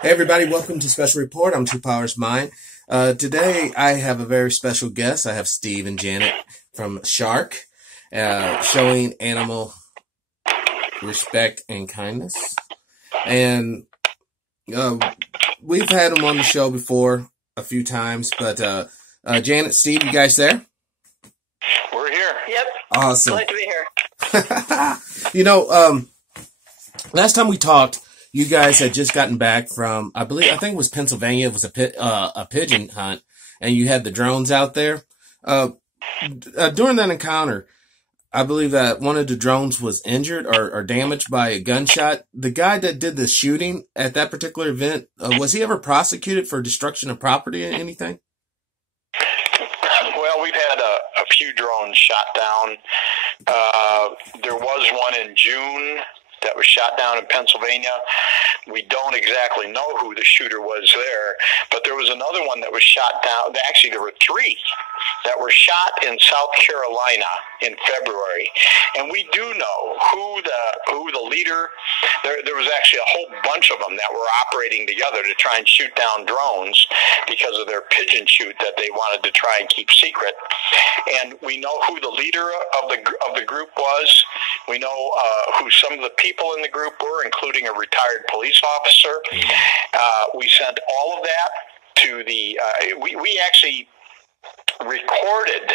Hey everybody, welcome to Special Report. I'm TruePowerIsMine. Today I have a very special guest. I have Steve and Janet from Shark, showing animal respect and kindness. And we've had them on the show before a few times, but Janet, Steve, you guys there? We're here. Yep. Awesome. Glad to be here. Last time we talked, you guys had just gotten back from, I think it was Pennsylvania. It was a pigeon hunt, and you had the drones out there. During that encounter, I believe that one of the drones was injured or damaged by a gunshot. The guy that did the shooting at that particular event, was he ever prosecuted for destruction of property or anything? Well, we've had a few drones shot down. There was one in June that was shot down in Pennsylvania. We don't exactly know who the shooter was there, but there was another one that was shot down. Actually, there were three that were shot in South Carolina in February, and we do know who the leader. There was actually a whole bunch of them that were operating together to try and shoot down drones because of their pigeon shoot that they wanted to try and keep secret. And we know who the leader of the group was. We know who some of the people in the group were, including a retired police officer. We sent all of that to the. We actually recorded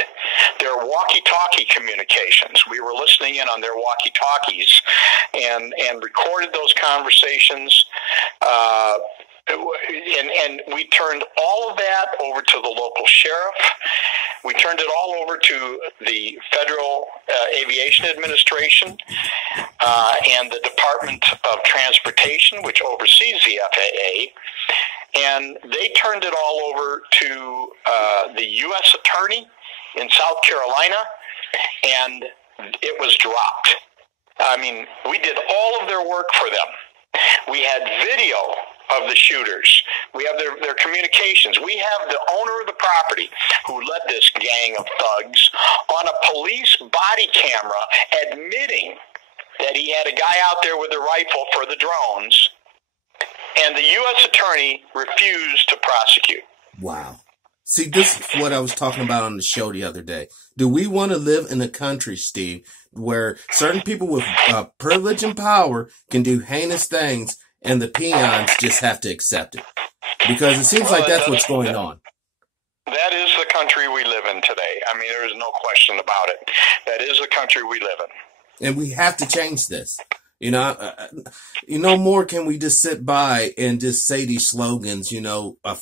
their walkie-talkie communications. We were listening in on their walkie-talkies and recorded those conversations. And we turned all of that over to the local sheriff. We turned it all over to the Federal Aviation Administration and the Department of Transportation, which oversees the FAA. And they turned it all over to the U.S. Attorney in South Carolina, and it was dropped. I mean, we did all of their work for them. We had video of the shooters. We have their communications. We have the owner of the property who led this gang of thugs on a police body camera admitting that he had a guy out there with a rifle for the drones, and the U.S. attorney refused to prosecute. Wow. See, this is what I was talking about on the show the other day. Do we want to live in a country, Steve, where certain people with privilege and power can do heinous things and the peons just have to accept it? Because it seems like that's what's going on. That is the country we live in today. I mean, there is no question about it. That is the country we live in. And we have to change this. No more can we just sit by and just say these slogans,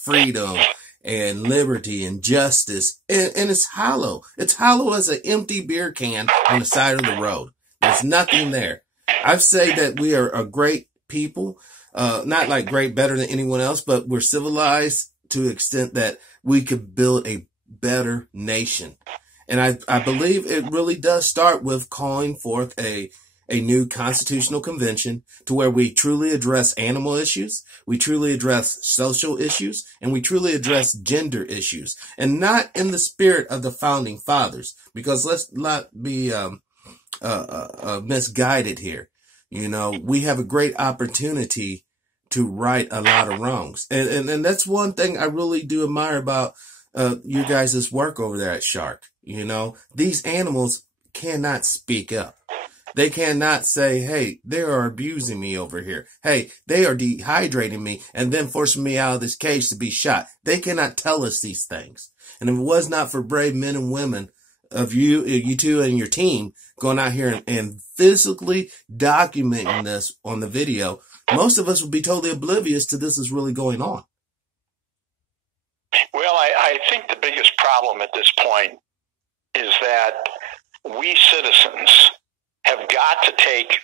freedom and liberty and justice. And it's hollow. It's hollow as an empty beer can on the side of the road. There's nothing there. I say that we are a great people, not like great, better than anyone else, but we're civilized to the extent that we could build a better nation. And I believe it really does start with calling forth a new constitutional convention to where we truly address animal issues, we truly address social issues, and we truly address gender issues, and not in the spirit of the founding fathers, because let's not be misguided here. We have a great opportunity to right a lot of wrongs. And that's one thing I really do admire about you guys' work over there at Shark. These animals cannot speak up. They cannot say, hey, they are abusing me over here. Hey, they are dehydrating me and then forcing me out of this cage to be shot. They cannot tell us these things. And if it was not for brave men and women of you two and your team going out here and physically documenting this on the video, most of us would be totally oblivious to this is really going on. Well, I think the biggest problem at this point is that we citizens have got to take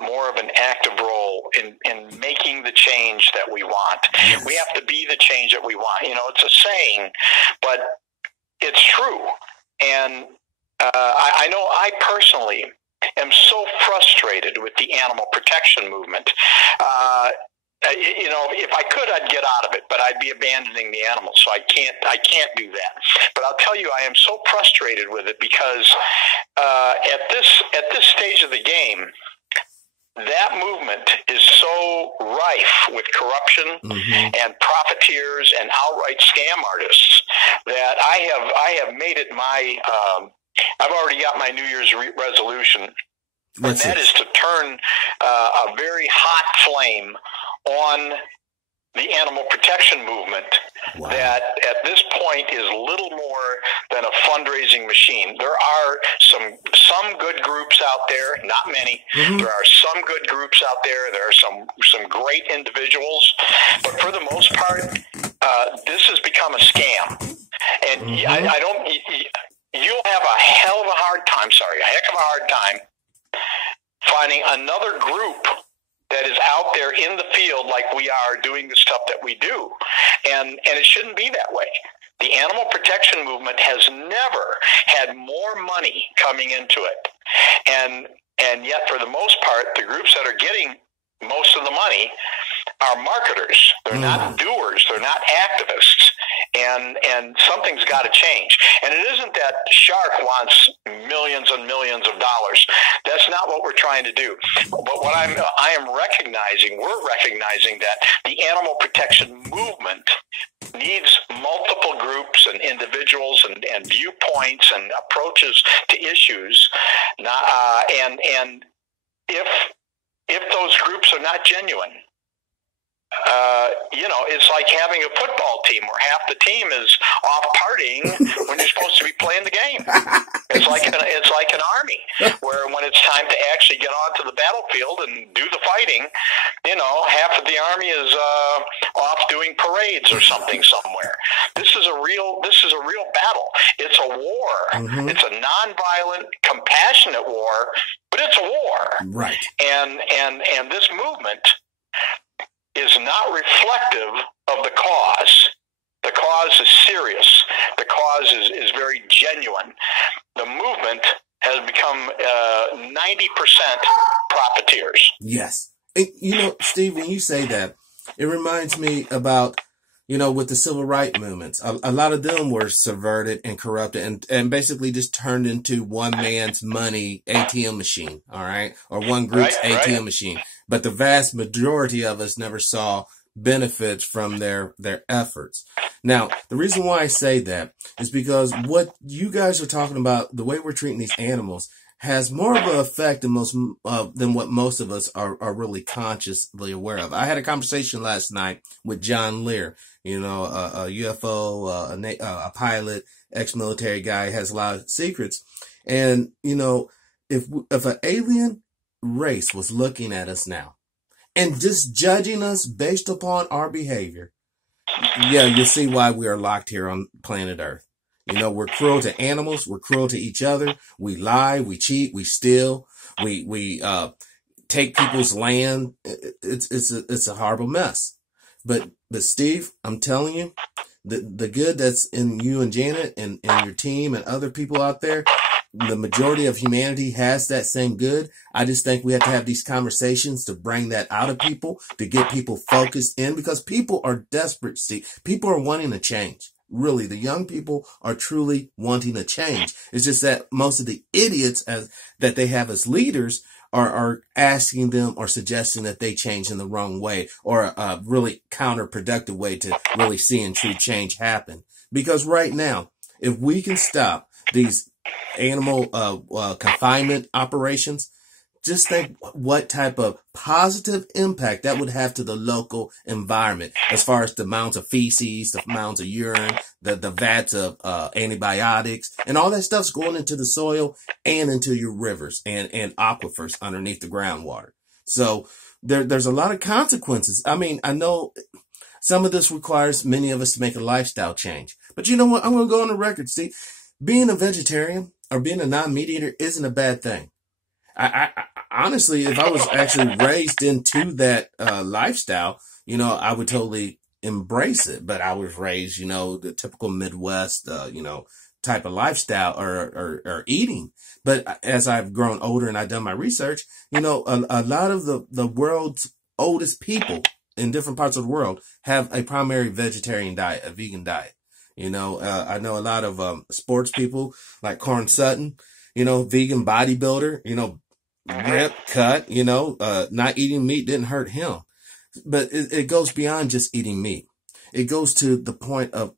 more of an active role in making the change that we want. Yes. We have to be the change that we want. It's a saying, but it's true. And I know I personally am so frustrated with the animal protection movement. If I could, I'd get out of it, but I'd be abandoning the animals, so I can't do that. But I'll tell you, I am so frustrated with it because at this stage of the game, that movement is so rife with corruption and profiteers and outright scam artists that I have made it my I've already got my New Year's resolution, and that is to turn a very hot flame on the animal protection movement. Wow. That at this point is little more than a fundraising machine. There are some good groups out there, not many. There are some good groups out there. There are some great individuals, but for the most part, this has become a scam. And I don't. You'll have a heck of a hard time finding another group that is out there in the field like we are doing the stuff that we do. And it shouldn't be that way. The animal protection movement has never had more money coming into it. And yet, for the most part, the groups that are getting most of the money are marketers. They're not doers. They're not activists. And something's got to change. And it isn't that Shark wants millions and millions of dollars. That's not what we're trying to do. But what we're recognizing that the animal protection movement needs multiple groups and individuals and viewpoints and approaches to issues. And if those groups are not genuine, it's like having a football team where half the team is off partying when you're supposed to be playing the game. It's like an army where when it's time to actually get onto the battlefield and do the fighting, half of the army is off doing parades or something somewhere. This is a real battle. It's a war. It's a nonviolent, compassionate war, but it's a war. Right. And this movement is not reflective of the cause. The cause is serious. The cause is very genuine. The movement has become 90% profiteers. Yes. And, Steve, when you say that, it reminds me about, with the civil rights movements. A lot of them were subverted and corrupted and basically just turned into one man's money ATM machine, all right? Or one group's ATM machine. But the vast majority of us never saw benefits from their efforts. Now, the reason why I say that is because what you guys are talking about, the way we're treating these animals, has more of an effect than what most of us are really consciously aware of. I had a conversation last night with John Lear, a UFO, a pilot, ex-military guy, has a lot of secrets. And, if an alien race was looking at us now and just judging us based upon our behavior, you'll see why we are locked here on planet Earth. We're cruel to animals. We're cruel to each other. We lie. We cheat. We steal. We take people's land. It's a horrible mess. But Steve, I'm telling you, the good that's in you and Janet and your team and other people out there, the majority of humanity has that same good. I just think we have to have these conversations to bring that out of people, to get people focused in, because people are desperate, Steve. People are wanting to change. Really, the young people are truly wanting to change. It's just that most of the idiots that they have as leaders are asking them or suggesting that they change in the wrong way, or a really counterproductive way to really seeing true change happen. Because right now, if we can stop these animal confinement operations, just think what type of positive impact that would have to the local environment, as far as the amounts of feces, the amounts of urine, the vats of antibiotics, and all that stuff's going into the soil and into your rivers and aquifers underneath the groundwater. So there's a lot of consequences. I mean, I know some of this requires many of us to make a lifestyle change. But you know what? I'm going to go on the record, see, being a vegetarian or being a non-meat eater isn't a bad thing. I honestly, if I was actually raised into that lifestyle, I would totally embrace it. But I was raised, the typical Midwest, type of lifestyle or eating. But as I've grown older and I've done my research, a lot of the world's oldest people in different parts of the world have a primary vegetarian diet, a vegan diet. I know a lot of sports people like Corn Sutton, vegan bodybuilder, rip, cut, not eating meat didn't hurt him. But it goes beyond just eating meat. It goes to the point of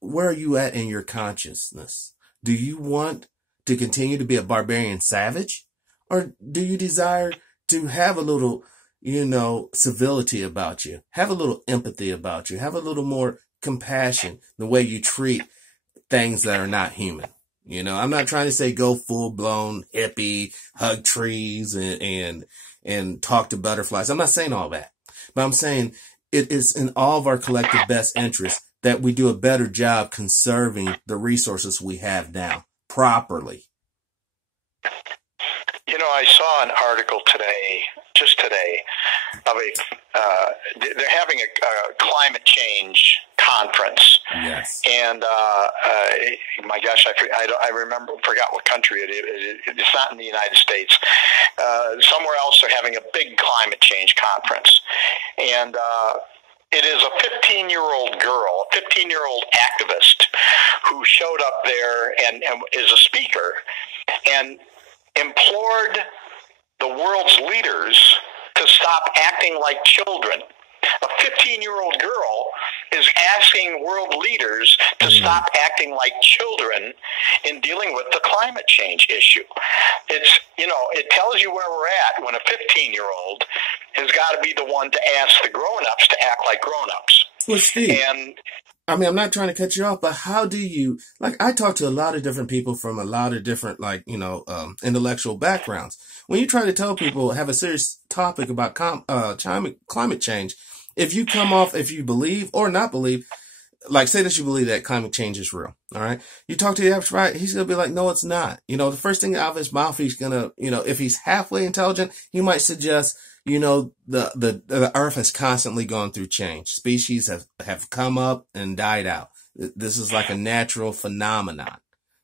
where are you at in your consciousness? Do you want to continue to be a barbarian savage? Or do you desire to have a little, civility about you? Have a little empathy about you? Have a little more compassion the way you treat things that are not human? I'm not trying to say go full blown hippie, hug trees and talk to butterflies. I'm not saying all that, but I'm saying it is in all of our collective best interest that we do a better job conserving the resources we have now properly. I saw an article just today, of they're having a climate change conference. Yes. And my gosh, forgot what country it is. It's not in the United States. Somewhere else, they're having a big climate change conference, and it is a 15-year-old girl, a 15-year-old activist, who showed up there and is a speaker, and implored the world's leaders to stop acting like children. A 15-year-old girl is asking world leaders to stop acting like children in dealing with the climate change issue. It tells you where we're at when a 15-year-old has got to be the one to ask the grown-ups to act like grown-ups. Well, Steve, I'm not trying to cut you off, but how do you, I talk to a lot of different people from a lot of different, intellectual backgrounds. When you try to tell people, have a serious topic about climate change, if you believe or not believe, say that you believe that climate change is real, all right? You talk to the average right, he's going to be like, no, it's not. The first thing out of his mouth, he's going to, if he's halfway intelligent, he might suggest, the earth has constantly gone through change. Species have come up and died out. This is like a natural phenomenon.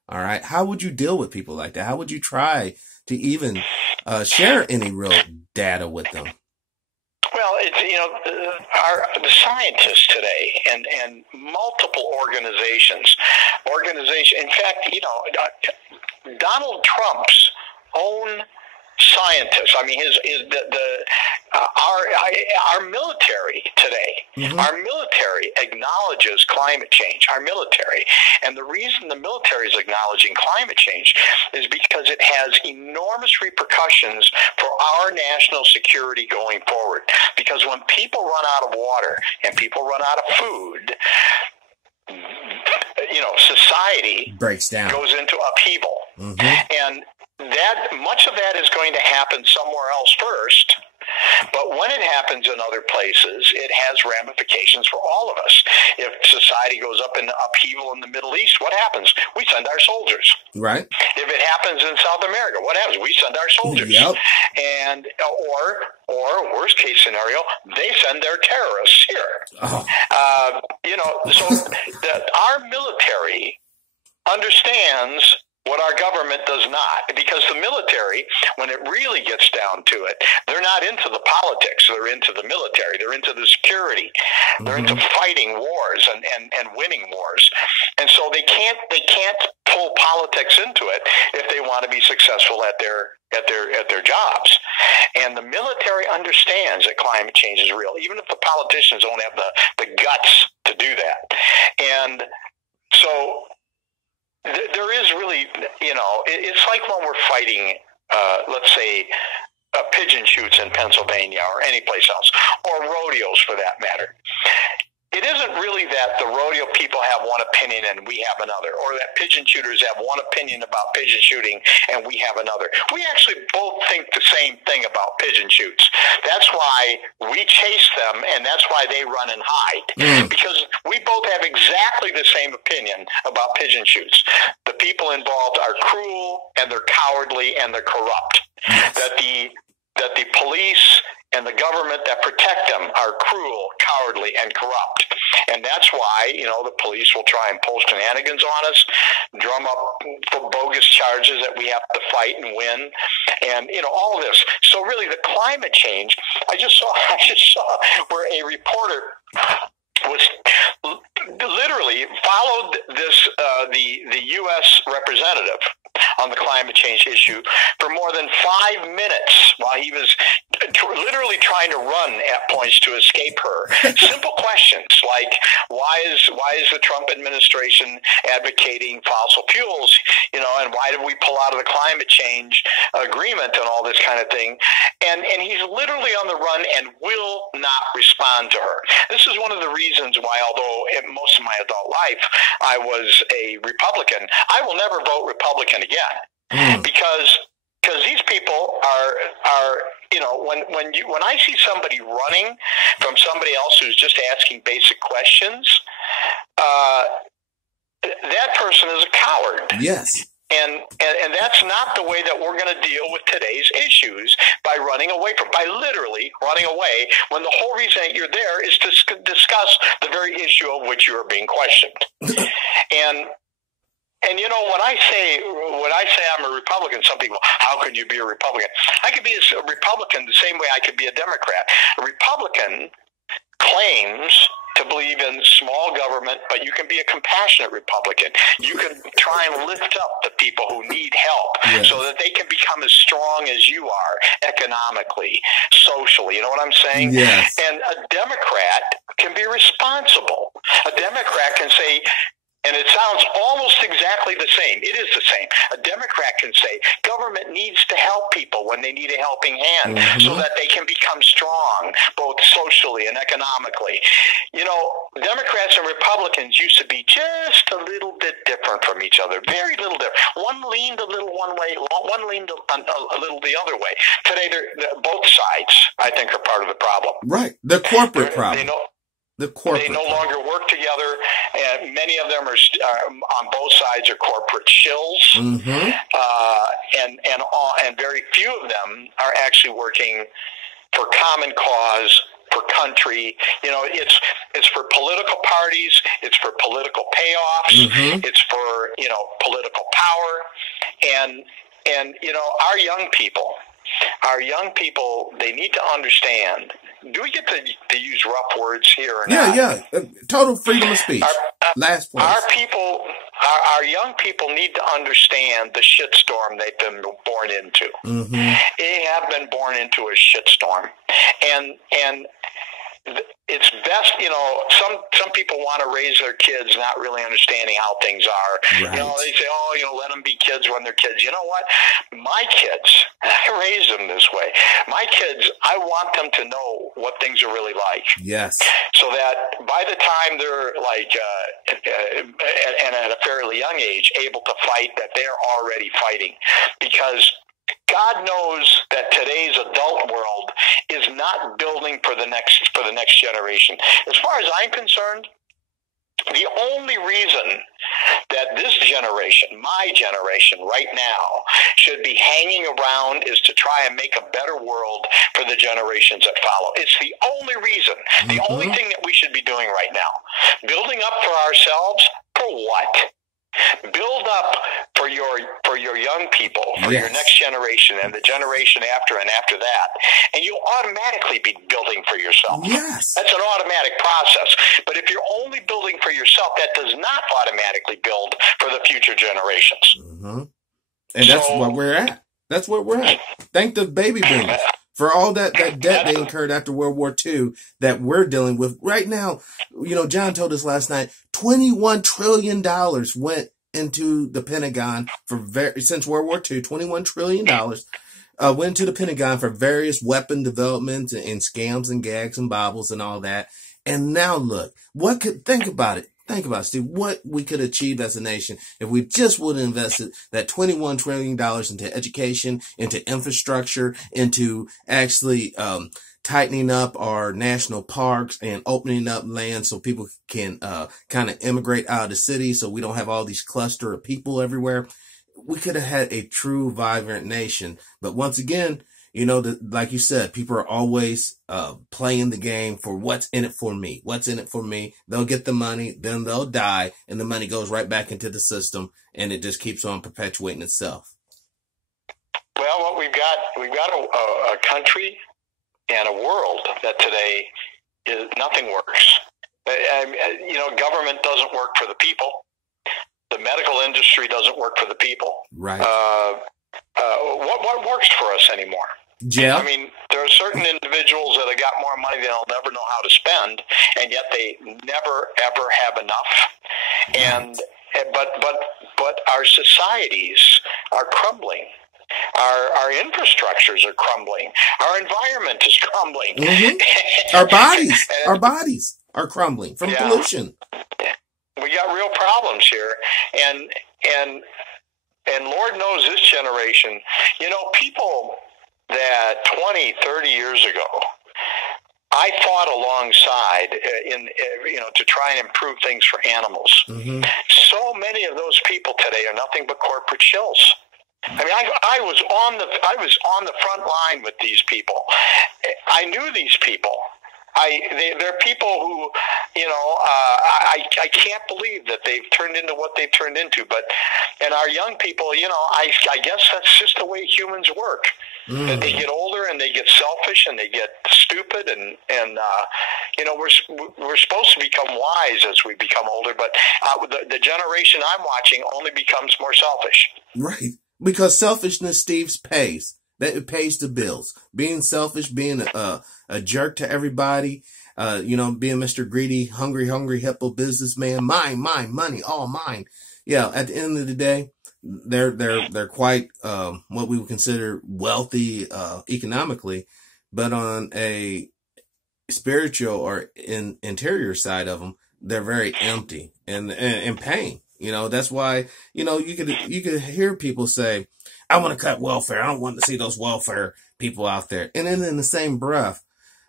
All right. How would you deal with people like that? How would you try to even share any real data with them? Well, the scientists today and multiple organizations. In fact, Donald Trump's own scientists. I mean, our military today. Mm-hmm. Our military acknowledges climate change. Our military, and the reason the military is acknowledging climate change is because it has enormous repercussions for our national security going forward. Because when people run out of water and people run out of food, society breaks down, goes into upheaval, and much of that is going to happen somewhere else first, but when it happens in other places, it has ramifications for all of us. If society goes up in upheaval in the Middle East, what happens? We send our soldiers. Right. If it happens in South America, what happens? We send our soldiers. Yep. And or worst case scenario, they send their terrorists here. Oh. So our military understands what our government does not, because the military, when it really gets down to it, they're not into the politics. They're into the military. They're into the security. They're into fighting wars and winning wars. And so they can't pull politics into it if they want to be successful at their jobs. And the military understands that climate change is real, even if the politicians don't have the guts to do that. And so there is really, it's like when we're fighting, let's say, pigeon shoots in Pennsylvania or any place else, or rodeos for that matter. It isn't really that the rodeo people have one opinion and we have another, or that pigeon shooters have one opinion about pigeon shooting and we have another. We actually both think the same thing about pigeon shoots. That's why we chase them, and that's why they run and hide, because we both have exactly the same opinion about pigeon shoots. The people involved are cruel, and they're cowardly, and they're corrupt. That the police and the government that protect them are cruel, cowardly, and corrupt. And that's why, the police will try and pull shenanigans on us, drum up for bogus charges that we have to fight and win, and, all of this. So really the climate change, I just saw where a reporter was literally followed this, the U.S. representative on the climate change issue for more than 5 minutes while he was literally trying to run at points to escape her. Simple questions like, why is the Trump administration advocating fossil fuels, and why did we pull out of the climate change agreement and all this kind of thing? And he's literally on the run and will not respond to her. This is one of the reasons why, although in most of my adult life I was a Republican, I will never vote Republican again. Because these people are when I see somebody running from somebody else who's just asking basic questions, that person is a coward. Yes. And that's not the way that we're going to deal with today's issues, by literally running away when the whole reason that you're there is to discuss the very issue of which you are being questioned. And when I say I'm a Republican, some people, how can you be a Republican? I could be a Republican the same way I could be a Democrat. A Republican claims to believe in small government, but you can be a compassionate Republican. You can try and lift up the people who need help so that they can become as strong as you are economically, socially. You know what I'm saying? Yes. And a Democrat can be responsible. A Democrat can say, and it sounds almost exactly the same. It is the same. A Democrat can say government needs to help people when they need a helping hand so that they can become strong, both socially and economically. Democrats and Republicans used to be just a little bit different from each other, very little different. One leaned a little one way, one leaned a little the other way. Today, both sides, I think, are part of the problem. Right. The corporate problem. They no longer work together, and many of them are on both sides are corporate shills, and very few of them are actually working for common cause, for country. It's for political parties, it's for political payoffs, it's for political power, and our young people, they need to understand. Do we get to use rough words here or not? Yeah. Total freedom of speech. Last place. Our young people need to understand the shitstorm they've been born into. They have been born into a shitstorm. And it's best, some people want to raise their kids not really understanding how things are. Right. They say, let them be kids when they're kids. You know what? My kids, I raised them this way. My kids, I want them to know what things are really like. Yes. So that by the time they're and at a fairly young age, able to fight, that they're already fighting. Because God knows that today's adult world is not building for the next generation. As far as I'm concerned, the only reason that this generation, my generation right now, should be hanging around is to try and make a better world for the generations that follow. It's the only reason, the only thing that we should be doing right now. Building up for ourselves, for what? Build up for your young people, for your next generation and the generation after and after that, and you'll automatically be building for yourself. Yes. That's an automatic process. But if you're only building for yourself, that does not automatically build for the future generations. And that's what we're at. That's where we're at. Thank the baby boomers for all that debt they incurred after World War II that we're dealing with right now. John told us last night, $21 trillion went into the Pentagon since World War II. $21 trillion went to the Pentagon for various weapon developments and scams and gags and bobbles and all that. And now look, think about it. Think about it, Steve, what we could achieve as a nation if we just would have invested that $21 trillion into education, into infrastructure, into actually tightening up our national parks and opening up land so people can kind of immigrate out of the city so we don't have all these cluster of people everywhere. We could have had a true, vibrant nation. But once again, like you said, people are always playing the game for what's in it for me. What's in it for me? They'll get the money, then they'll die, and the money goes right back into the system, and it just keeps on perpetuating itself. Well, what we've got a country and a world that today nothing works. Government doesn't work for the people. The the medical industry doesn't work for the people. Right. What works for us anymore? Yeah. I mean, there are certain individuals that have got more money than they'll never know how to spend, and yet they never ever have enough. And but our societies are crumbling. Our infrastructures are crumbling. Our environment is crumbling. Mm-hmm. Our bodies are crumbling from pollution. We got real problems here, and Lord knows this generation. You know, people that 20, 30 years ago, I fought alongside to try and improve things for animals. Mm-hmm. So many of those people today are nothing but corporate shills. I mean, I was on the front line with these people. I knew these people. They're people who, I can't believe that they've turned into what they've turned into. And our young people, I guess that's just the way humans work. That they get older and they get selfish and they get stupid and we're supposed to become wise as we become older, but the generation I'm watching only becomes more selfish. Right. Because selfishness, Steve, pays. That it pays the bills. Being selfish, being a jerk to everybody, being Mr. Greedy, hungry hippo businessman, mine, money, all mine. Yeah, at the end of the day, they're quite what we would consider wealthy economically, but on a spiritual or interior side of them, they're very empty and in pain. That's why you could hear people say, I want to cut welfare. I don't want to see those welfare people out there. And then in the same breath,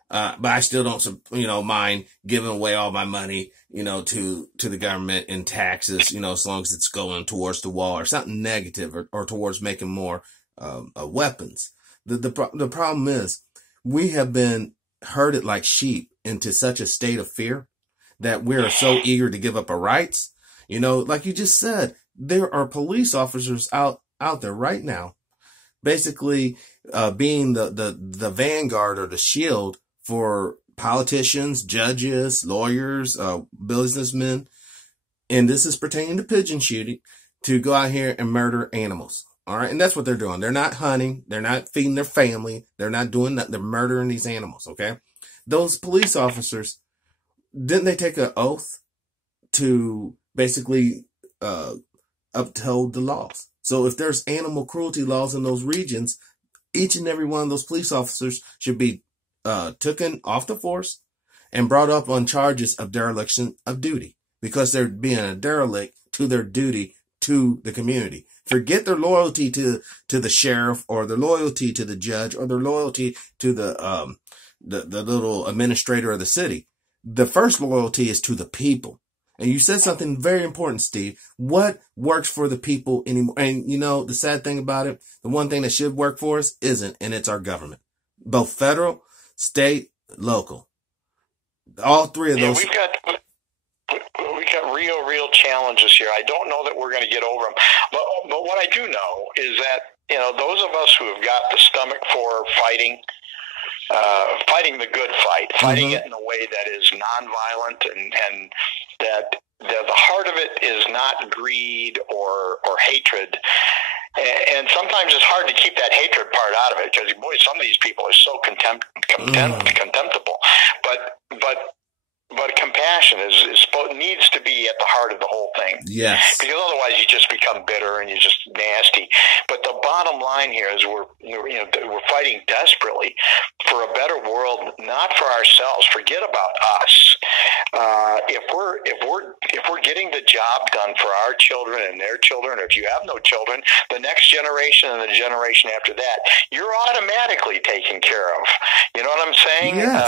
but I still don't, mind giving away all my money, to the government in taxes, as long as it's going towards the wall or something negative or towards making more weapons. The problem is we have been herded like sheep into such a state of fear that we're so eager to give up our rights. Like you just said, there are police officers out there right now, basically being the vanguard or the shield for politicians, judges, lawyers, businessmen, and this is pertaining to pigeon shooting, to go out here and murder animals. All right, and that's what they're doing. They're not hunting. They're not feeding their family. They're not doing that. They're murdering these animals. Okay, those police officers, didn't they take an oath to basically uphold the laws? So if there's animal cruelty laws in those regions, each and every one of those police officers should be taken off the force and brought up on charges of dereliction of duty, because they're being a derelict to their duty to the community. Forget their loyalty to the sheriff or their loyalty to the judge or their loyalty to the little administrator of the city. The first loyalty is to the people. And you said something very important, Steve. What works for the people anymore? And the sad thing about it, the one thing that should work for us isn't, and it's our government. Both federal, state, local. All three of those. We've got real challenges here. I don't know that we're going to get over them. But what I do know is that, those of us who have got the stomach for fighting the good fight, fighting it in a way that is nonviolent and that the heart of it is not greed or hatred. And sometimes it's hard to keep that hatred part out of it, because, boy, some of these people are so contemptible. But compassion needs to be at the heart of the whole thing. Yes. Because otherwise you just become bitter and you're just nasty. But the bottom line here is we're fighting desperately for a better world, not for ourselves. Forget about us. If we're getting the job done for our children and their children, or if you have no children, the next generation and the generation after that, you're automatically taken care of. You know what I'm saying? Yes.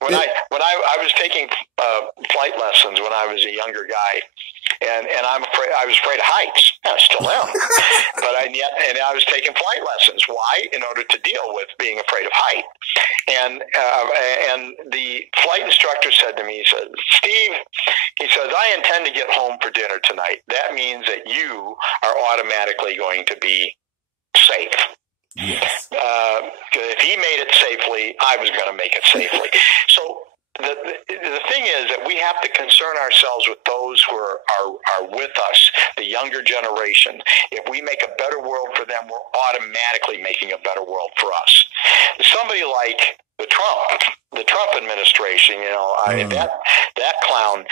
When I was taking flight lessons when I was a younger guy, and I was afraid of heights. I still am, but I was taking flight lessons. Why? In order to deal with being afraid of height. And the flight instructor said to me, he said, "Steve," he says, "I intend to get home for dinner tonight. That means that you are automatically going to be safe." Yes. If he made it safely, I was going to make it safely. So the thing is that we have to concern ourselves with those who are with us, the younger generation. If we make a better world for them, we're automatically making a better world for us. Somebody like the Trump administration, that clown,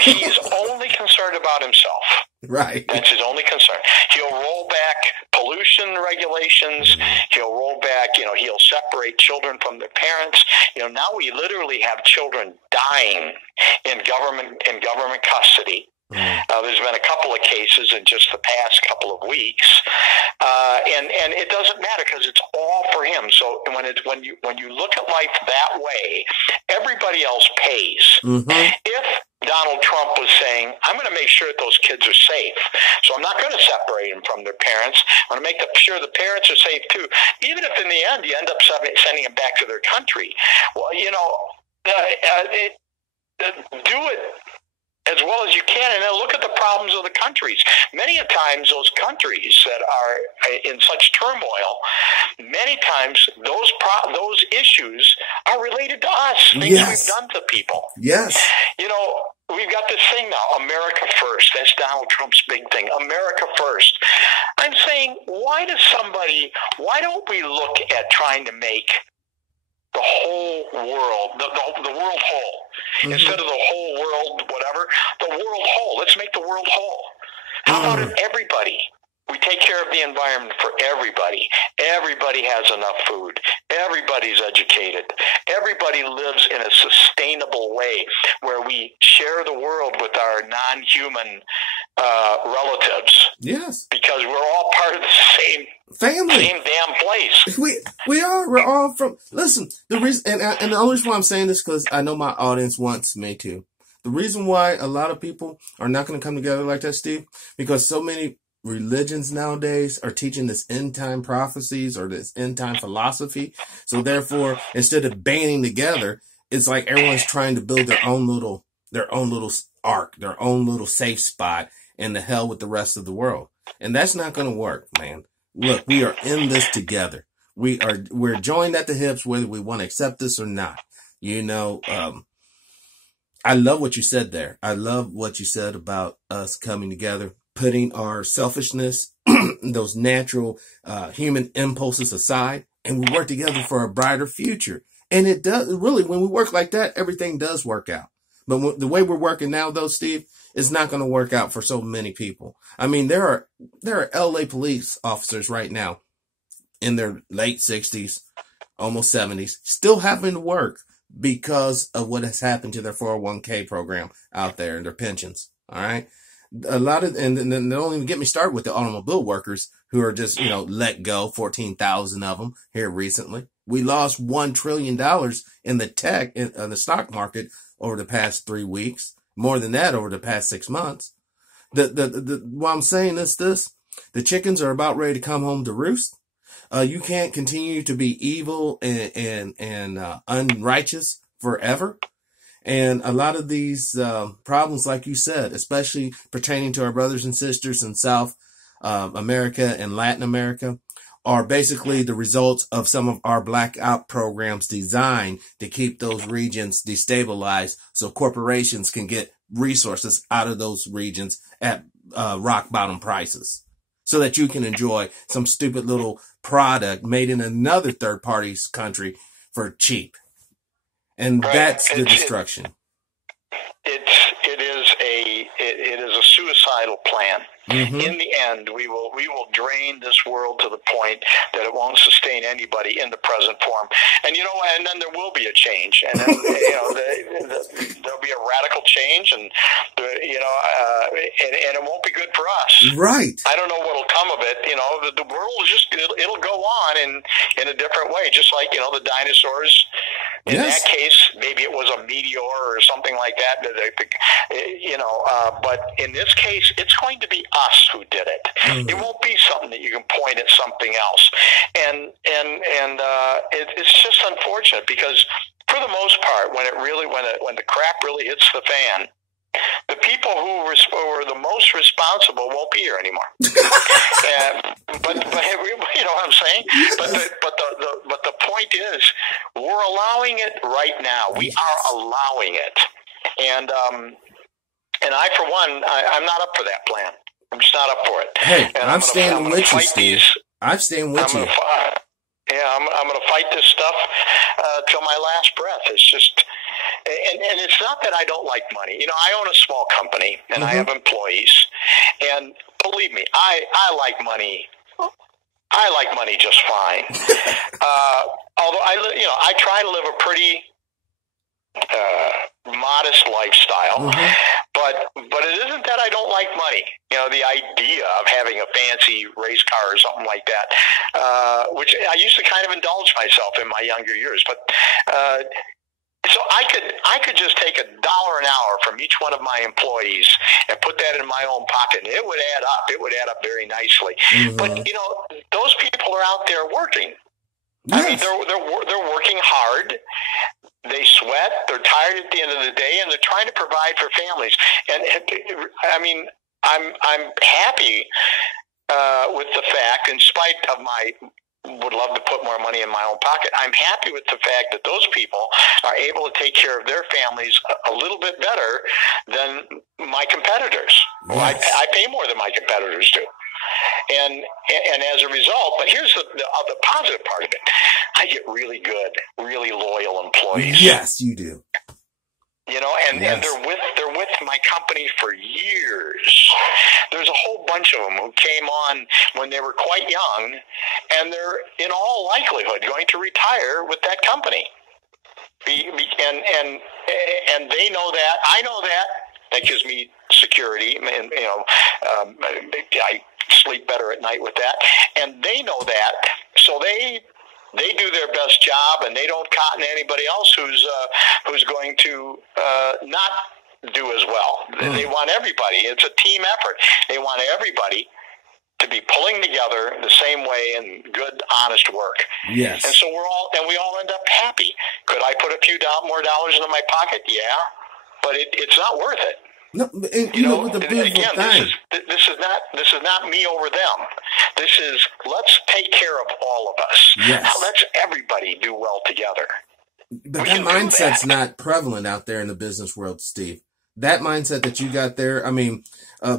he's only concerned about himself. Right. That's his only concern. He'll roll back pollution regulations. He'll roll back, he'll separate children from their parents. Now we literally have children dying in government custody. There's been a couple of cases in just the past couple of weeks, and it doesn't matter because it's all for him. So when you look at life that way, everybody else pays. If Donald Trump was saying, I'm going to make sure that those kids are safe, so I'm not going to separate them from their parents. I'm going to make sure the parents are safe too, even if in the end you end up sending them back to their country. Well, do it as well as you can, and then look at the problems of the countries. Many a times those countries that are in such turmoil, many times those issues are related to us, things we've done to people. Yes. We've got this thing now, America first. That's Donald Trump's big thing, America first. I'm saying, why don't we look at trying to make the whole world, the world whole, instead of the whole world, whatever, the world whole. Let's make the world whole. How about it, everybody? We take care of the environment for everybody. Everybody has enough food. Everybody's educated. Everybody lives in a sustainable way where we share the world with our non-human relatives. Yes. Because we're all part of the same family. Same damn place. We are. We're all from... Listen, the reason... And the only reason why I'm saying this because I know my audience wants me to. The reason why a lot of people are not going to come together like that, Steve, because so many religions nowadays are teaching this end time prophecies or this end time philosophy. So therefore, instead of banding together, it's like everyone's trying to build their own little ark, their own little safe spot in the hell with the rest of the world. And that's not going to work, man. Look, we are in this together. We're joined at the hips, whether we want to accept this or not. I love what you said there. I love what you said about us coming together, putting our selfishness, those natural human impulses aside, and we work together for a brighter future. And it does really, when we work like that, everything does work out. But the way we're working now, though, Steve, it's not going to work out for so many people. I mean, there are LA police officers right now in their late 60s, almost 70s, still having to work because of what has happened to their 401k program out there and their pensions. All right. And then they don't even get me started with the automobile workers who are just, let go, 14,000 of them here recently. We lost $1 trillion in the stock market over the past 3 weeks, more than that over the past 6 months. What I'm saying is this, the chickens are about ready to come home to roost. You can't continue to be evil and unrighteous forever. And a lot of these problems, like you said, especially pertaining to our brothers and sisters in South America and Latin America, are basically the results of some of our blackout programs designed to keep those regions destabilized so corporations can get resources out of those regions at rock bottom prices so that you can enjoy some stupid little product made in another third party's country for cheap. And that's the destruction. It is a suicidal plan. In the end, we will drain this world to the point that it won't sustain anybody in the present form. And and then there will be a change, and then there'll be a radical change, and and it won't be good for us. Right. I don't know what'll come of it. The world is it'll go on in a different way, just like the dinosaurs. In that case, maybe it was a meteor or something like that. But in this case, it's going to be us who did it. It won't be something that you can point at something else. And it's just unfortunate because for the most part, when the crap really hits the fan, the people who were the most responsible won't be here anymore. But you know what I'm saying? But the point is, we're allowing it right now. We are allowing it, and I, for one, I'm not up for that plan. I'm just not up for it. Hey, and I'm standing with you, Steve. I'm standing with you. I'm going to fight this stuff till my last breath. It's just, and it's not that I don't like money. You know, I own a small company, and I have employees. And believe me, I like money. I like money just fine. Although I try to live a pretty modest lifestyle, but it isn't that I don't like money. You know, the idea of having a fancy race car or something like that, which I used to kind of indulge myself in my younger years. But so I could just take $1 an hour from each one of my employees and put that in my own pocket, and it would add up. It would add up very nicely. But you know, those people are out there working. Yes. I mean, they're working hard. They sweat. They're tired at the end of the day, and they're trying to provide for families. And I mean, I'm happy with the fact, in spite of my would love to put more money in my own pocket, I'm happy with the fact that those people are able to take care of their families a little bit better than my competitors. Yes. I pay more than my competitors do. And as a result, but here's the positive part of it. I get really good, really loyal employees. Yes, you do. You know, and they're with my company for years. There's a whole bunch of them who came on when they were quite young, and they're in all likelihood going to retire with that company. And they know that. I know that. That gives me security, and you know, I sleep better at night with that. And they know that, so they do their best job, and they don't cotton to anybody else who's going to not do as well. They want everybody. It's a team effort. They want everybody to be pulling together the same way in good, honest work. Yes. And so we all end up happy. Could I put a few more dollars into my pocket? Yeah, but it's not worth it. No, and you know what the beautiful thing. This is not me over them. This is, let's take care of all of us. Yes. Now, let's everybody do well together. But that mindset's not prevalent out there in the business world, Steve. That mindset that you got there, I mean,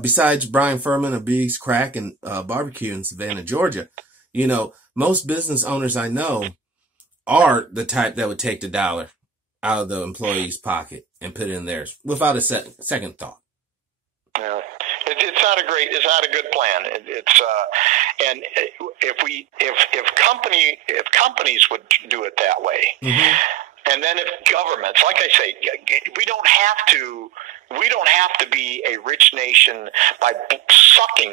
besides Brian Furman of B's Crack and Barbecue in Savannah, Georgia, you know, most business owners I know are the type that would take the $1 out of the employee's pocket and put it in theirs without a second thought. Yeah. It's not a good plan. And if companies would do it that way, and then if governments, like I say, we don't have to be a rich nation by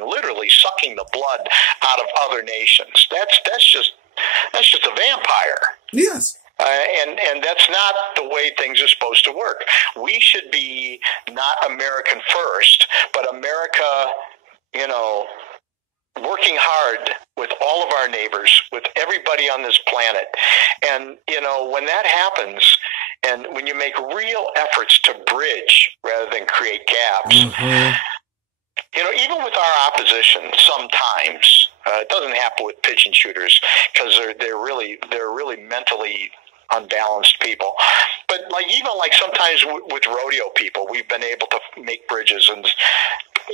literally sucking the blood out of other nations. That's just a vampire. Yes. And that's not the way things are supposed to work. We should be not American first, but America, you know, working hard with all of our neighbors, with everybody on this planet. And, you know, when that happens, and when you make real efforts to bridge rather than create gaps, you know, even with our opposition, sometimes it doesn't happen with pigeon shooters because they're really mentally unbalanced people. But even sometimes with rodeo people, we've been able to make bridges, and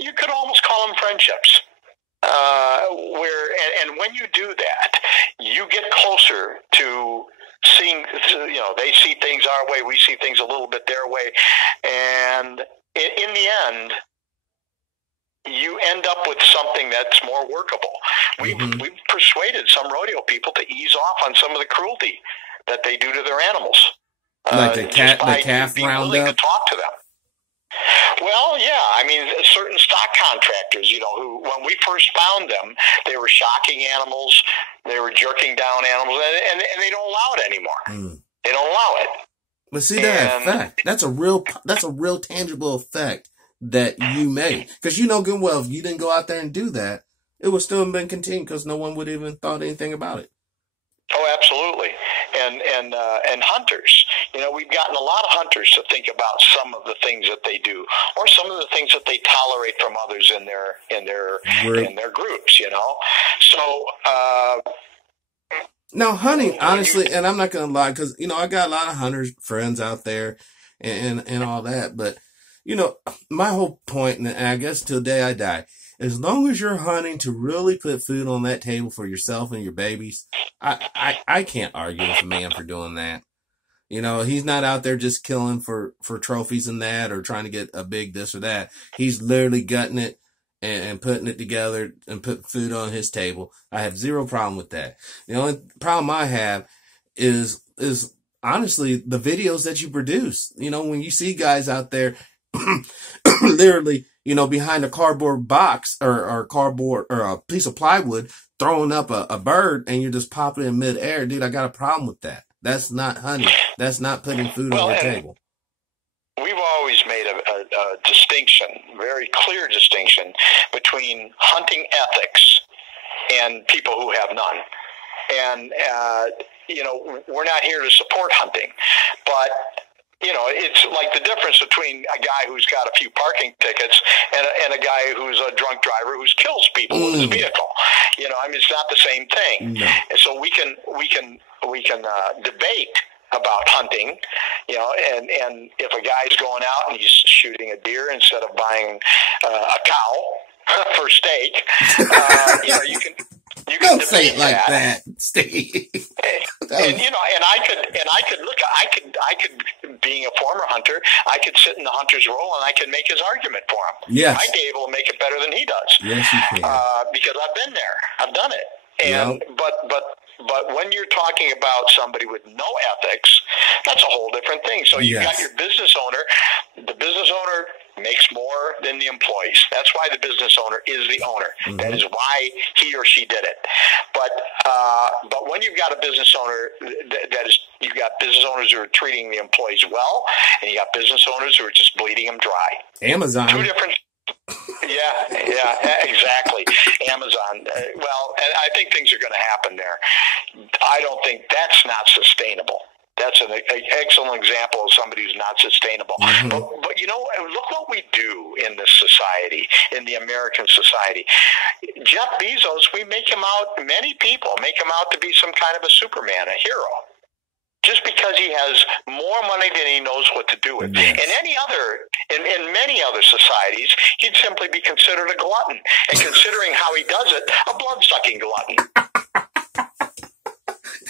you could almost call them friendships. And when you do that, you get closer to seeing, you know, they see things our way, we see things a little bit their way, and in the end, you end up with something that's more workable. We've persuaded some rodeo people to ease off on some of the cruelty that they do to their animals. Like the calf being roundup? willing to talk to them. Well, yeah. I mean, certain stock contractors, you know, who, when we first found them, they were shocking animals, they were jerking down animals, and they don't allow it anymore. They don't allow it. But see that effect. That's a real tangible effect that you made. Because you know good well, if you didn't go out there and do that, it would still have been continued because no one would even thought anything about it. Oh, absolutely. And hunters, we've gotten a lot of hunters to think about some of the things that they do, or some of the things that they tolerate from others in their groups. So now hunting, honestly, and I'm not gonna lie, because I got a lot of hunters friends out there, and all that, but my whole point, and I guess till the day I die, as long as you're hunting to really put food on that table for yourself and your babies, I can't argue with a man for doing that. He's not out there just killing for trophies and that, or trying to get a big this or that. He's literally gutting it and putting it together and putting food on his table. I have zero problem with that. The only problem I have is honestly the videos that you produce. When you see guys out there literally, behind a cardboard box or cardboard or a piece of plywood, throwing up a bird, and you're just popping it in midair, dude, I got a problem with that. That's not hunting. That's not putting food on your table. We've always made a distinction, very clear distinction, between hunting ethics and people who have none. And, we're not here to support hunting, but it's like the difference between a guy who's got a few parking tickets and a guy who's a drunk driver who kills people with his vehicle. It's not the same thing. No. And so we can debate about hunting, and if a guy's going out and he's shooting a deer instead of buying a cow for steak, you can don't say it like that, Steve. I could, being a former hunter, I could sit in the hunter's role and I could make his argument for him. Yes. I'd be able to make it better than he does. Yes, you can. Because I've been there. I've done it. And but when you're talking about somebody with no ethics, that's a whole different thing. So you've got your business owner. The business owner makes more than the employees. That's why the business owner is the owner. Mm-hmm. That is why he or she did it. But when you've got a business owner, you've got business owners who are treating the employees well, and you got business owners who are just bleeding them dry. Amazon. Two different. Yeah, exactly. Amazon. Well, and I think things are going to happen there. I don't think that's not sustainable. That's an excellent example of somebody who's not sustainable. Mm-hmm. But look what we do in this society, in the American society. Jeff Bezos, many people make him out to be some kind of a Superman, a hero, just because he has more money than he knows what to do with. Yes. In many other societies, he'd simply be considered a glutton. And considering how he does it, a blood-sucking glutton.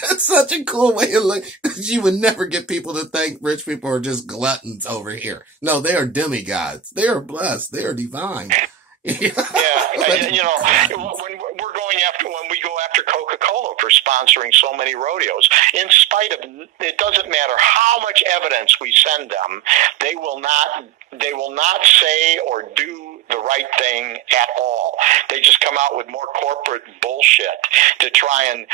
That's such a cool way to look, because you would never get people to think rich people are just gluttons over here. No, they are demigods. They are blessed. They are divine. When we go after Coca-Cola for sponsoring so many rodeos, in spite of, it doesn't matter how much evidence we send them, they will not say or do the right thing at all. They just come out with more corporate bullshit to try and,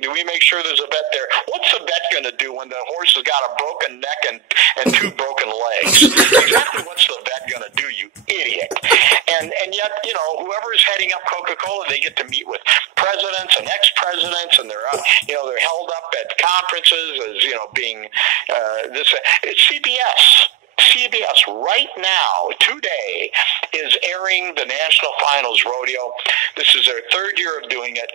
do we make sure there's a vet there? What's the vet going to do when the horse has got a broken neck and two broken legs? Exactly what's the vet going to do, you idiot? And yet, whoever is heading up Coca-Cola, they get to meet with presidents and ex-presidents, and they're held up at conferences as, being it's CBS right now, today, is airing the National Finals Rodeo. This is their third year of doing it.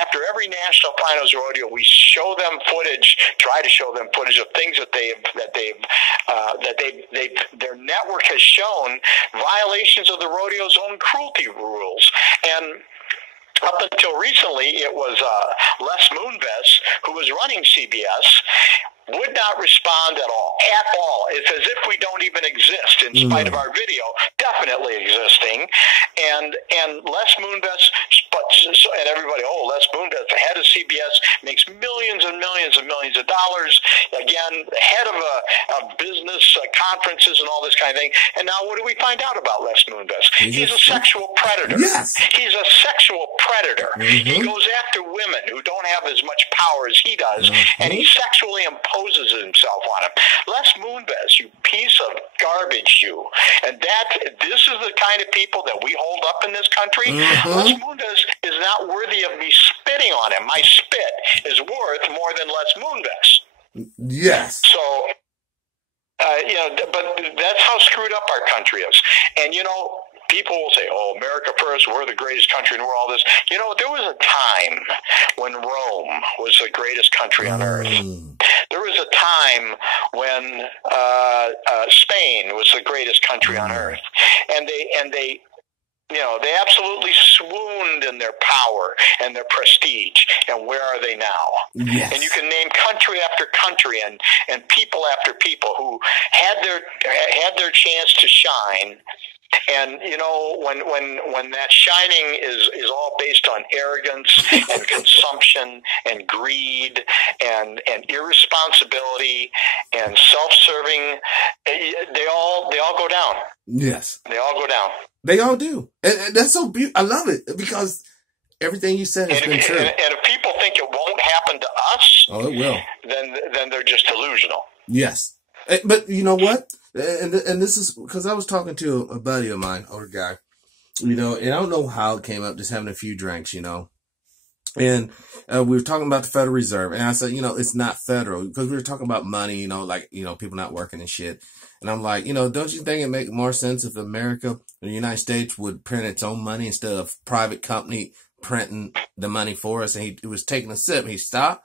After every National Finals Rodeo, we show them footage, try to show them footage of things that their network has shown violations of the rodeo's own cruelty rules. And up until recently, it was Les Moonves, who was running CBS, would not respond at all. It's as if we don't even exist, in spite of our video definitely existing. And Les Moonves, and everybody, Les Moonves, the head of CBS, makes millions and millions and millions of dollars. Again, the head of a business conferences and all this kind of thing. And now what do we find out about Les Moonves? He's a sexual predator. Yes. He's a sexual predator. Mm-hmm. He goes after women who don't have as much power as he does, and he sexually imposes himself on him. Les Moonves, you piece of garbage, you. And this is the kind of people that we hold up in this country. Mm-hmm. Les Moonves is not worthy of me spitting spitting on him. My spit is worth more than Les Moonves. Yes. So, but that's how screwed up our country is. And, people will say, oh, America first, we're the greatest country in the world. This, there was a time when Rome was the greatest country on earth. There was a time when Spain was the greatest country on earth. And they absolutely swooned in their power and their prestige. And where are they now? Yes. And you can name country after country and people after people who had their chance to shine. And when that shining is all based on arrogance and consumption and greed and irresponsibility and self-serving, they all go down. Yes, they all go down. They all do, and that's so beautiful. I love it because everything you said has been true. And if people think it won't happen to us, oh, it will. Then they're just delusional. Yes, but you know what? And this is because I was talking to a buddy of mine, older guy, and I don't know how it came up, just having a few drinks, and we were talking about the Federal Reserve, and I said, it's not federal because we were talking about money, people not working and shit. And I'm like, don't you think it make more sense if America, the United States, would print its own money instead of private company printing the money for us? And he was taking a sip. He stopped.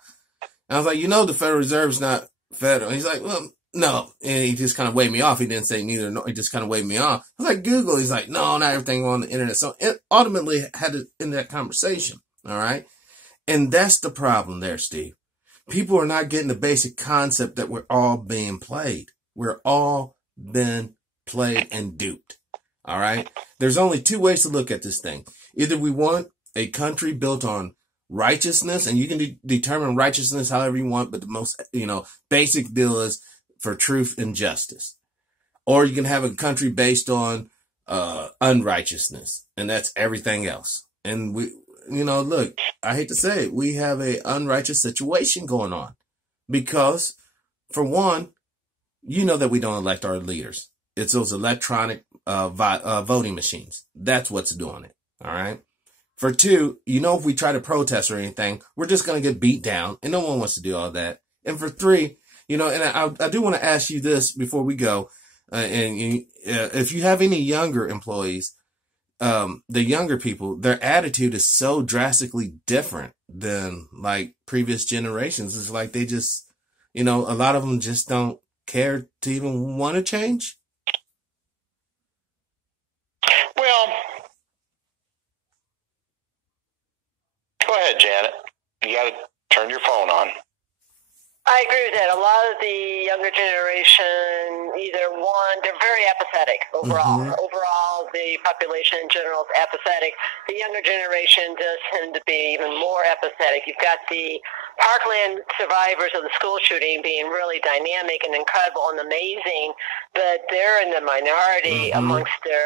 And I was like, the Federal Reserve's not federal. And he's like, well, no. And he just kind of waved me off. He didn't say neither. No, he just kind of waved me off. I was like, Google. He's like, no, not everything on the internet. So it ultimately had to end that conversation. All right. And that's the problem there, Steve. People are not getting the basic concept that we're all being played. We're all been played and duped. All right. There's only two ways to look at this thing. Either we want a country built on righteousness, and you can determine righteousness however you want, but the most, basic deal is for truth and justice. Or you can have a country based on unrighteousness, and that's everything else. And we, look, I hate to say it, we have a unrighteous situation going on because, for one, that we don't elect our leaders. It's those electronic voting machines. That's what's doing it. All right. For two, if we try to protest or anything, we're just going to get beat down, and no one wants to do all that. And for three, and I do want to ask you this before we go. If you have any younger employees, the younger people, their attitude is so drastically different than like previous generations. It's like they just, a lot of them just don't care to even want to change. Well, go ahead, Janet. You got to turn your phone on. I agree with that. A lot of the younger generation, they're very apathetic overall. Mm-hmm. Overall, the population in general is apathetic. The younger generation does tend to be even more apathetic. You've got the Parkland survivors of the school shooting being really dynamic and incredible and amazing, but they're in the minority amongst the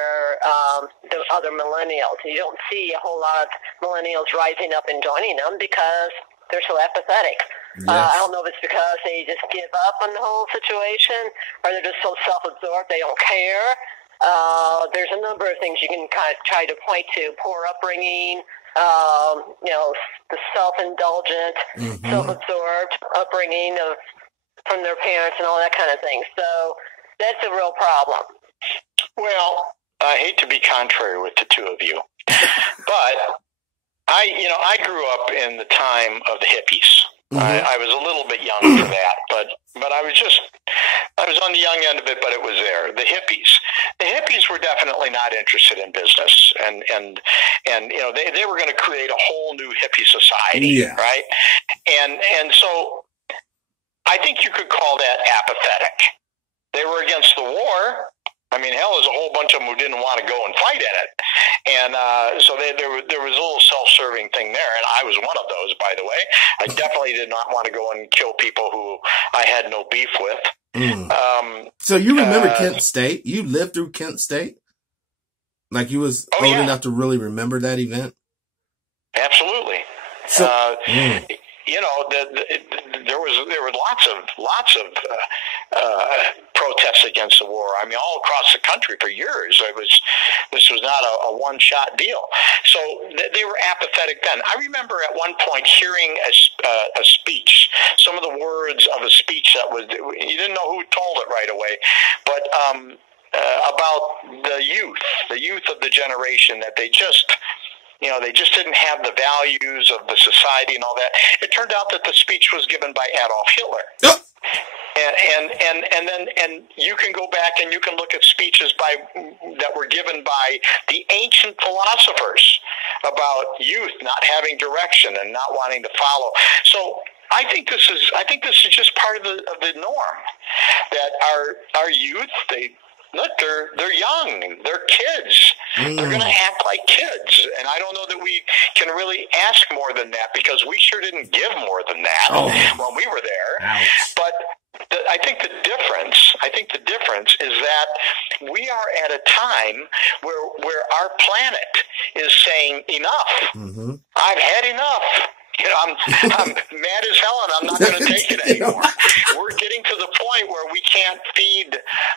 other millennials. You don't see a whole lot of millennials rising up and joining them because they're so apathetic. Yes. I don't know if it's because they just give up on the whole situation or they're just so self-absorbed they don't care. There's a number of things you can kind of try to point to. Poor upbringing, the self-indulgent, self-absorbed upbringing from their parents and all that kind of thing. So that's a real problem. Well, I hate to be contrary with the two of you, but I grew up in the time of the hippies. I was a little bit young for that, but I was on the young end of it, but it was there. The hippies were definitely not interested in business, and they were going to create a whole new hippie society, right? And so I think you could call that apathetic. They were against the war. I mean, hell, there's a whole bunch of them who didn't want to go and fight in it. And so there was a little self-serving thing there, and I was one of those, by the way. I definitely did not want to go and kill people who I had no beef with. So you remember Kent State? You lived through Kent State? Like you was old enough to really remember that event? Absolutely. So, there were lots of protests against the war. I mean, all across the country for years. This was not a one-shot deal. So they were apathetic then. I remember at one point hearing a speech, some of the words of a speech that was, you didn't know who told it right away, but about the youth of the generation, that they just didn't have the values of the society and all that. It turned out that the speech was given by Adolf Hitler. Yep. And you can go back and you can look at speeches that were given by the ancient philosophers about youth not having direction and not wanting to follow. So I think this is just part of the norm, that our youth, they're young, they're kids. They're going to act like kids, and I don't know that we can really ask more than that, because we sure didn't give more than that when we were there. Ouch. But I think the difference is that we are at a time where our planet is saying enough. Mm-hmm. I've had enough. I'm mad as hell, and I'm not going to take it anymore. We're getting to the point where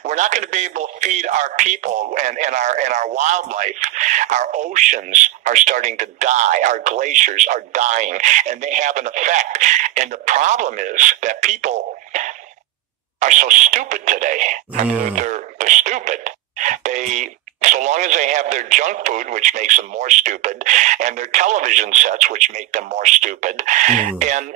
we're not going to be able to feed our people and our wildlife. Our oceans are starting to die. Our glaciers are dying, and they have an effect. And the problem is that people are so stupid today. I mean, they're stupid. So long as they have their junk food, which makes them more stupid, and their television sets, which make them more stupid, and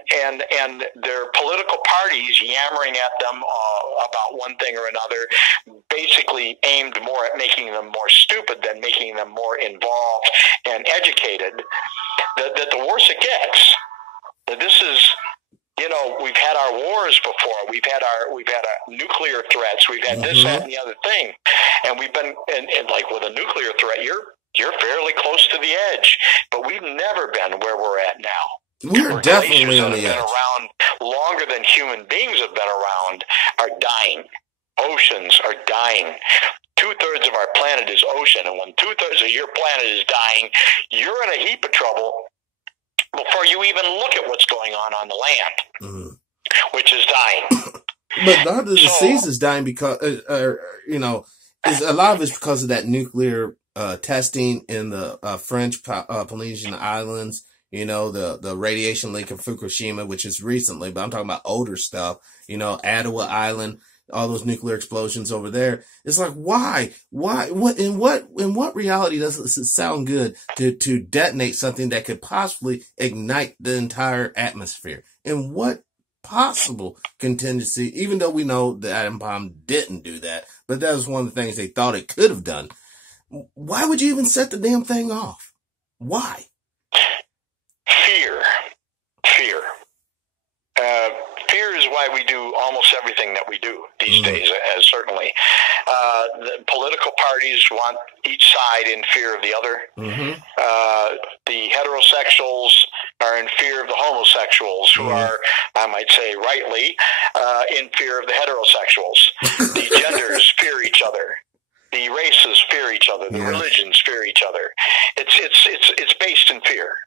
their political parties yammering at them about one thing or another, basically aimed more at making them more stupid than making them more involved and educated, that the worse it gets. That this is, we've had our wars before. We've had our nuclear threats. We've had this, that, and the other thing. And we've been, and like with a nuclear threat, you're fairly close to the edge. But we've never been where we're at now. We're definitely on the been edge. Around longer than human beings have been around are dying. Oceans are dying. 2/3 of our planet is ocean. And when 2/3 of your planet is dying, you're in a heap of trouble before you even look at what's going on the land, which is dying. But not the disease is dying because, a lot of it's because of that nuclear testing in the French Polynesian Islands. The radiation leak in Fukushima, which is recently, but I'm talking about older stuff. Ottawa Island, all those nuclear explosions over there. It's like, why, in what reality does it sound good to detonate something that could possibly ignite the entire atmosphere? In what possible contingency, even though we know the atom bomb didn't do that, but that was one of the things they thought it could have done. Why would you even set the damn thing off? Why? Fear. Fear is why we do almost everything that we do these days, certainly. The political parties want each side in fear of the other. The heterosexuals are in fear of the homosexuals, who are, I might say rightly, in fear of the heterosexuals. The genders fear each other. The races fear each other. The religions fear each other. It's based in fear.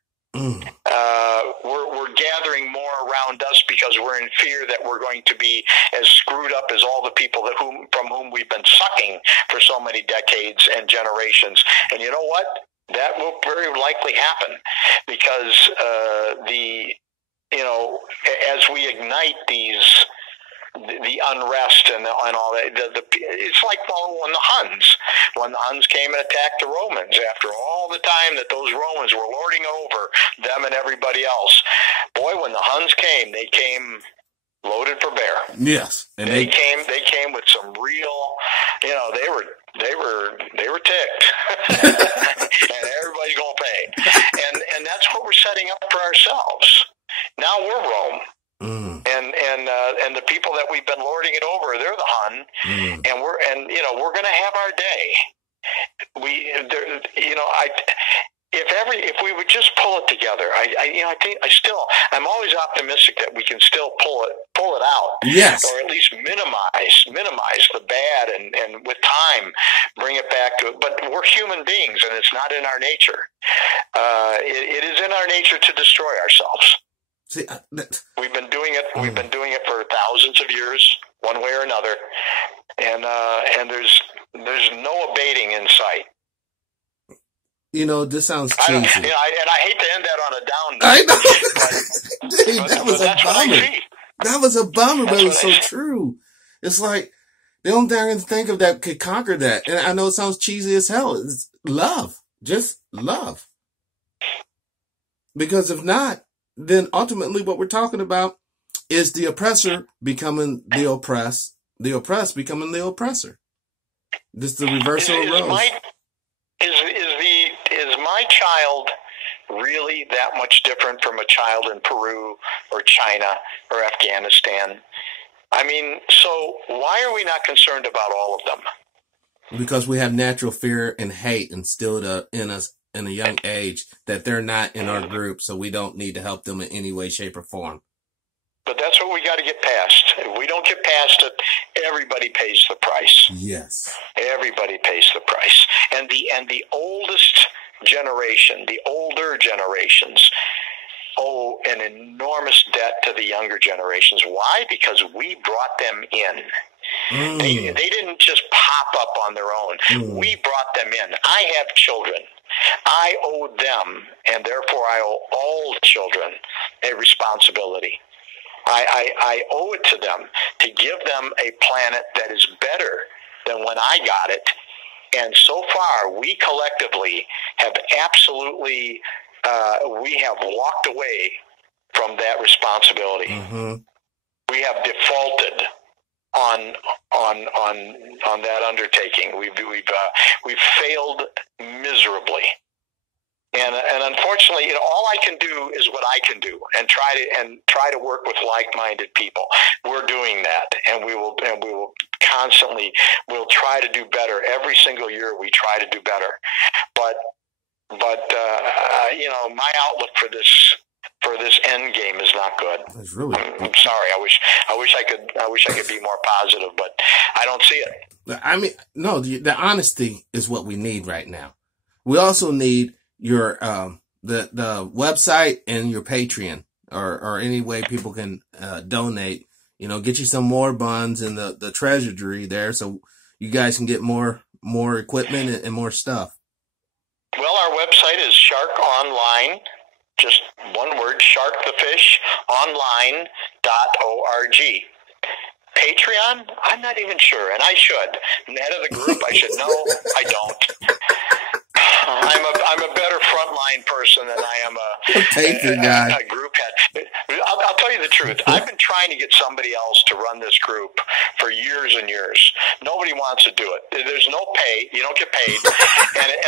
We're gathering more around us because we're in fear that we're going to be as screwed up as all the people from whom we've been sucking for so many decades and generations. And you know what? That will very likely happen, because as we ignite the unrest and all that, it's like when the Huns came and attacked the Romans, after all the time that those Romans were lording over them and everybody else. Boy, when the Huns came, they came loaded for bear. Yes, and they came with some real, they were ticked, and everybody's gonna pay, and that's what we're setting up for ourselves. Now we're Rome. And the people that we've been lording it over, they're the Hun, and we're going to have our day. If we would just pull it together, I'm always optimistic that we can still pull it out. Yes. Or at least minimize the bad, and with time bring it back to it. But we're human beings, and it's not in our nature. It is in our nature to destroy ourselves. See, we've been doing it. We've been doing it for thousands of years. one way or another, and there's no abating in sight. You know, this sounds cheesy. And I hate to end that on a down note. I know. Dude, that was a bummer. That was a bummer, but it was so true. It's like, the only thing I can think of that could conquer that, and I know it sounds cheesy as hell, is love. Just love. Because if not, then ultimately what we're talking about is the oppressor becoming the oppressed becoming the oppressor. This is the reversal of roles. Is my child really that much different from a child in Peru or China or Afghanistan? I mean, so why are we not concerned about all of them? Because we have natural fear and hate instilled in us in a young age that they're not in our group, so we don't need to help them in any way, shape, or form. But that's what we got to get past. If we don't get past it, everybody pays the price. Yes. Everybody pays the price. And the oldest generation, the older generations, owe an enormous debt to the younger generations. Why? Because we brought them in. They didn't just pop up on their own. We brought them in. I have children. I owe them, and therefore I owe all children a responsibility. I owe it to them to give them a planet that is better than when I got it. And so far, we collectively have absolutely, we have walked away from that responsibility. Mm-hmm. We have defaulted on that undertaking. We've failed miserably. And unfortunately, all I can do is what I can do, and try to work with like-minded people. We're doing that, and we will constantly. We'll try to do better every single year. We try to do better, but my outlook for this end game is not good. It's really. I'm sorry. I wish I could be more positive, but I don't see it. I mean, no. The honesty is what we need right now. We also need your the website and your Patreon or any way people can donate. Get you some more buns in the treasury there, so you guys can get more equipment and more stuff. Well, our website is Shark Online, just one word, Shark the Fish Online.org. Patreon, I'm not even sure, and I should. Head of the group, I should know. I don't. I'm a better frontline person than I am a group head. I'll tell you the truth. I've been trying to get somebody else to run this group for years and years. Nobody wants to do it. There's no pay. You don't get paid,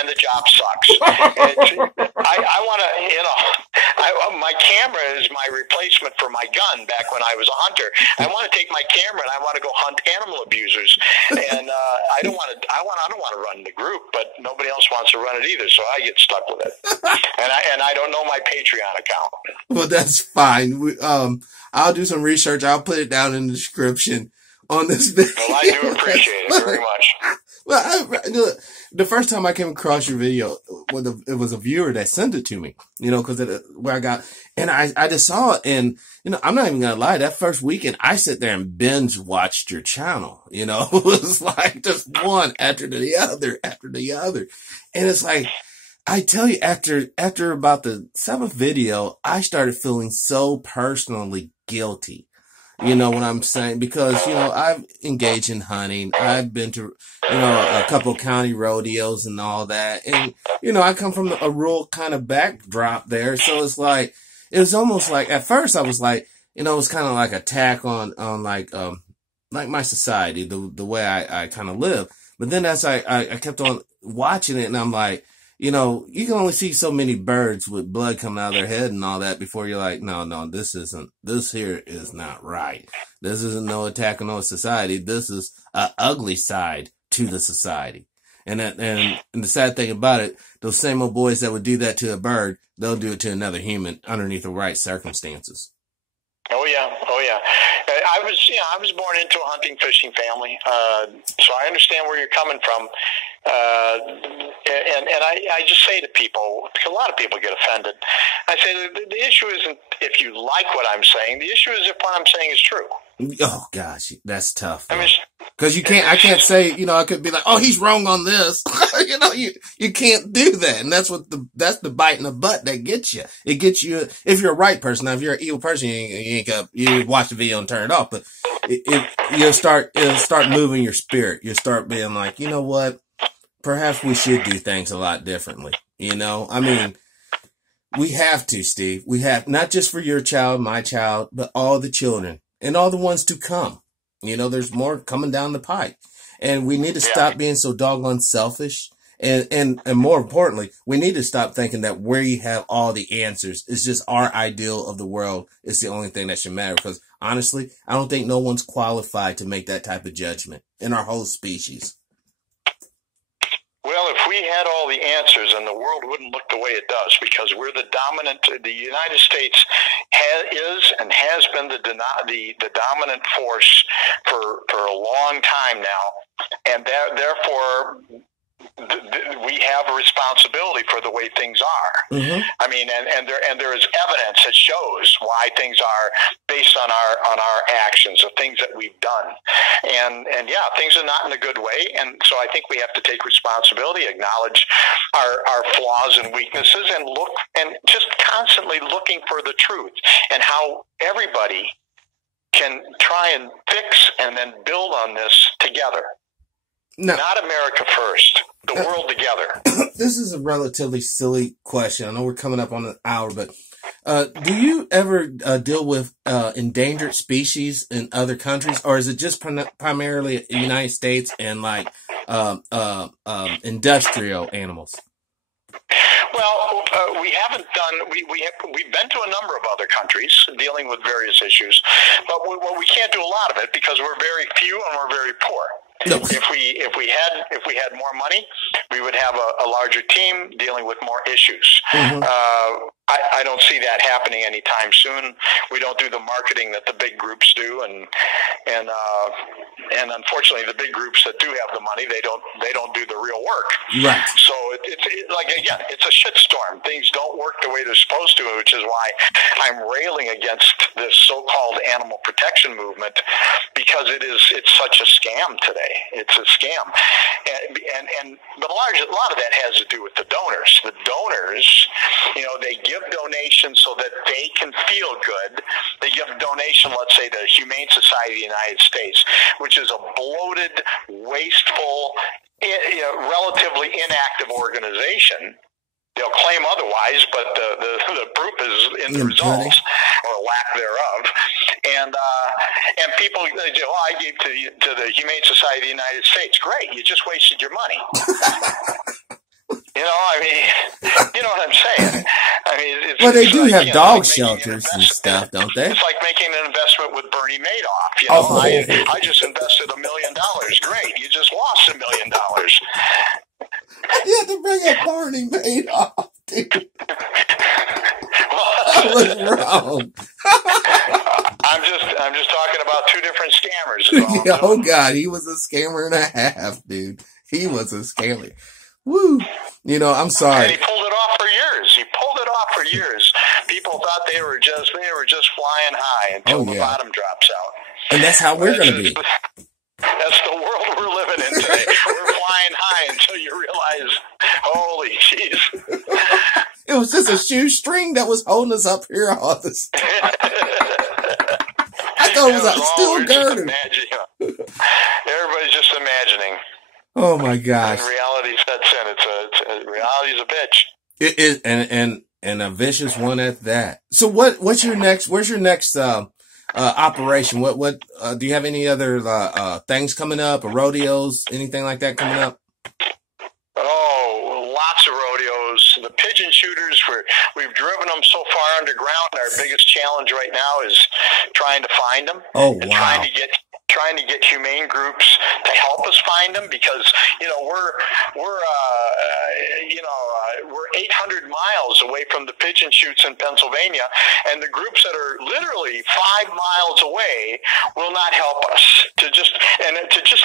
and the job sucks. I want to, my camera is my replacement for my gun back when I was a hunter. I want to take my camera and I want to go hunt animal abusers, and I don't want to run the group, but nobody else wants to run it either, so I get stuck with it. and I don't know my Patreon account. Well, that's fine. I'll do some research. I'll put it down in the description on this video. Well, I do appreciate it very much. Well, the first time I came across your video, it was a viewer that sent it to me, because where I got, and I just saw it, and, I'm not even gonna lie, that first weekend, I sit there and binge watched your channel, it was like just one after the other. And it's like, I tell you, after about the 7th video, I started feeling so personally guilty. You know what I'm saying? Because, I've engaged in hunting. I've been to, a couple county rodeos and all that. And, I come from a rural kind of backdrop there. So it's like, it was almost like, at first I was like, it was kind of like attack on like my society, the way I kind of live. But then as I kept on watching it, and I'm like, you can only see so many birds with blood coming out of their head and all that before you're like, no, this here is not right. This isn't no attack on no society. This is a ugly side to the society. And the sad thing about it, those same old boys that would do that to a bird, they'll do it to another human underneath the right circumstances. Oh yeah. I was born into a hunting, fishing family, so I understand where you're coming from. And I just say to people, because a lot of people get offended, I say the issue isn't if you like what I'm saying. The issue is if what I'm saying is true. Oh gosh, that's tough. I mean, because I can't say, I could be like, oh, he's wrong on this. You can't do that. And that's the bite in the butt that gets you. It gets you, if you're a right person. Now, if you're an evil person, you watch the video and turn it off, but it'll start moving your spirit. You'll start being like, you know what? Perhaps we should do things a lot differently. I mean, we have to, Steve. We have, not just for your child, my child, but all the children and all the ones to come. There's more coming down the pike, and we need to stop being so doggone selfish. And more importantly, we need to stop thinking that where you have all the answers is just our ideal of the world is the only thing that should matter. Because honestly, I don't think no one's qualified to make that type of judgment in our whole species. Well, if we had all the answers, then the world wouldn't look the way it does, because we're the dominant. The United States is and has been the dominant force for a long time now, and therefore we have a responsibility for the way things are. Mm-hmm. I mean, and there is evidence that shows why things are based on our actions, the things that we've done, and things are not in a good way. And so I think we have to take responsibility, acknowledge our flaws and weaknesses, and look and just constantly looking for the truth and how everybody can try and fix and then build on this together. No. Not America first, the world together. This is a relatively silly question. I know we're coming up on an hour, but do you ever deal with endangered species in other countries, or is it just primarily the United States and like industrial animals? Well, we haven't done. We've been to a number of other countries dealing with various issues, but we can't do a lot of it because we're very few and we're very poor. No. If we had more money, we would have a larger team dealing with more issues. Mm-hmm. I don't see that happening anytime soon. We don't do the marketing that the big groups do, and unfortunately, the big groups that do have the money, they don't do the real work. Right. So it's a shitstorm. Things don't work the way they're supposed to, which is why I'm railing against this so-called animal protection movement, because it's such a scam today. It's a scam, but a lot of that has to do with the donors. The donors, they give donations so that they can feel good. They give a donation, let's say, to the Humane Society of the United States, which is a bloated, wasteful, relatively inactive organization. They'll claim otherwise, but the proof is in the results, or lack thereof. And people say, "Oh, I gave to the Humane Society of the United States." Great, you just wasted your money. You know what I'm saying? I mean, they do have dog shelters and stuff, don't they? It's like making an investment with Bernie Madoff. I just invested $1 million. Great, you just lost $1 million. You had to bring up Barney Madoff, dude. That was wrong. I'm just talking about two different scammers. Oh God, he was a scammer and a half, dude. He was a scammer. Woo. I'm sorry. And he pulled it off for years. People thought they were just flying high until the bottom drops out. And that's how we're going to be. That's the world we're living in today. We're flying high until you realize, holy jeez. It was just a shoestring that was holding us up here all this time. I thought it was a steel girder. Everybody's just imagining. Oh my gosh! And reality sets in. Reality's a bitch. It is, and a vicious one at that. So what's your next? Where's your next operation? What do you have any other things coming up, or rodeos, anything like that coming up? Oh, lots of rodeos. The pigeon shooters, we've driven them so far underground. Our biggest challenge right now is trying to find them. Oh, and wow. trying to get humane groups to help us find them, because we're 800 miles away from the pigeon shoots in Pennsylvania, and the groups that are literally 5 miles away will not help us to just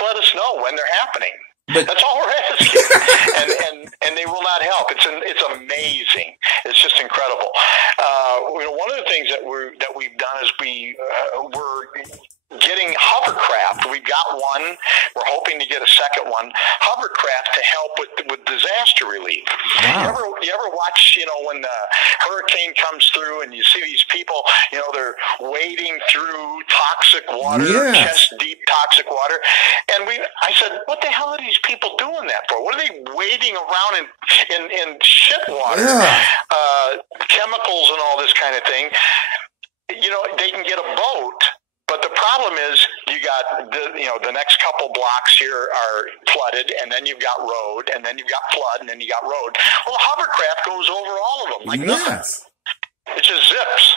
let us know when they're happening. But that's all we're asking, and they will not help. It's amazing. It's just incredible. One of the things that we've done is we're getting hovercraft. We've got one. We're hoping to get a second one. Hovercraft to help with disaster relief. Wow. You ever watch, when the hurricane comes through and you see these people, they're wading through toxic water, chest deep toxic water. And I said, what the hell are these people doing that for? What are they wading around in shit water, chemicals and all this kind of thing? They can get a boat. But the problem is, you got the next couple blocks here are flooded, and then you've got road, and then you've got flood, and then you got road. Well, a hovercraft goes over all of them like nothing. It just zips.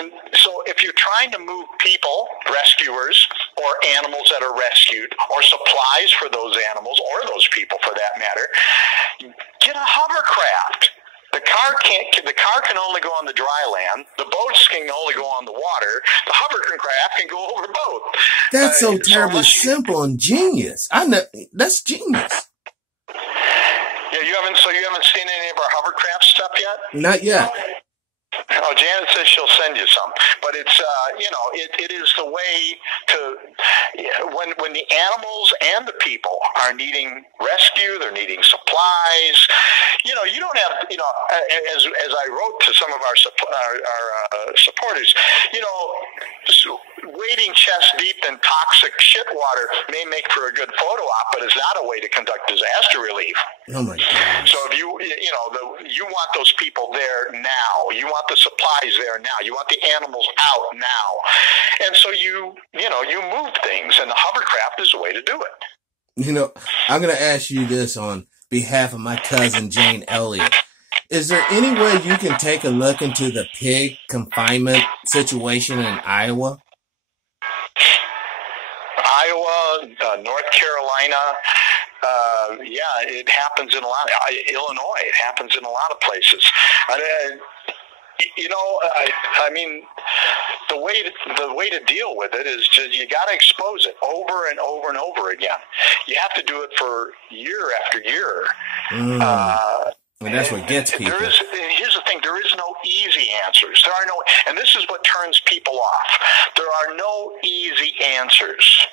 And so if you're trying to move people, rescuers, or animals that are rescued, or supplies for those animals, or those people for that matter, get a hovercraft. The car can only go on the dry land. The boats can only go on the water. The hovercraft can go over both. That's so terribly simple and genius. That's genius. Yeah, you haven't seen any of our hovercraft stuff yet? Not yet. Oh, Janet says she'll send you some, but it's it is the way to when the animals and the people are needing rescue, they're needing supplies. You don't have as I wrote to some of our supporters, wading chest deep in toxic shit water may make for a good photo op, but it's not a way to conduct disaster relief. Oh my God! So if you want those people there now, you want the supplies there now, you want the animals out now, and so you move things, and the hovercraft is a way to do it. I'm going to ask you this on behalf of my cousin Jane Elliott. Is there any way you can take a look into the pig confinement situation in Iowa? North Carolina, it happens in a lot. Illinois, it happens in a lot of places. The way to deal with it is you got to expose it over and over and over again. You have to do it for year after year. And that's what gets people. Here's the thing: there is no easy answers. And this is what turns people off. There are no easy answers.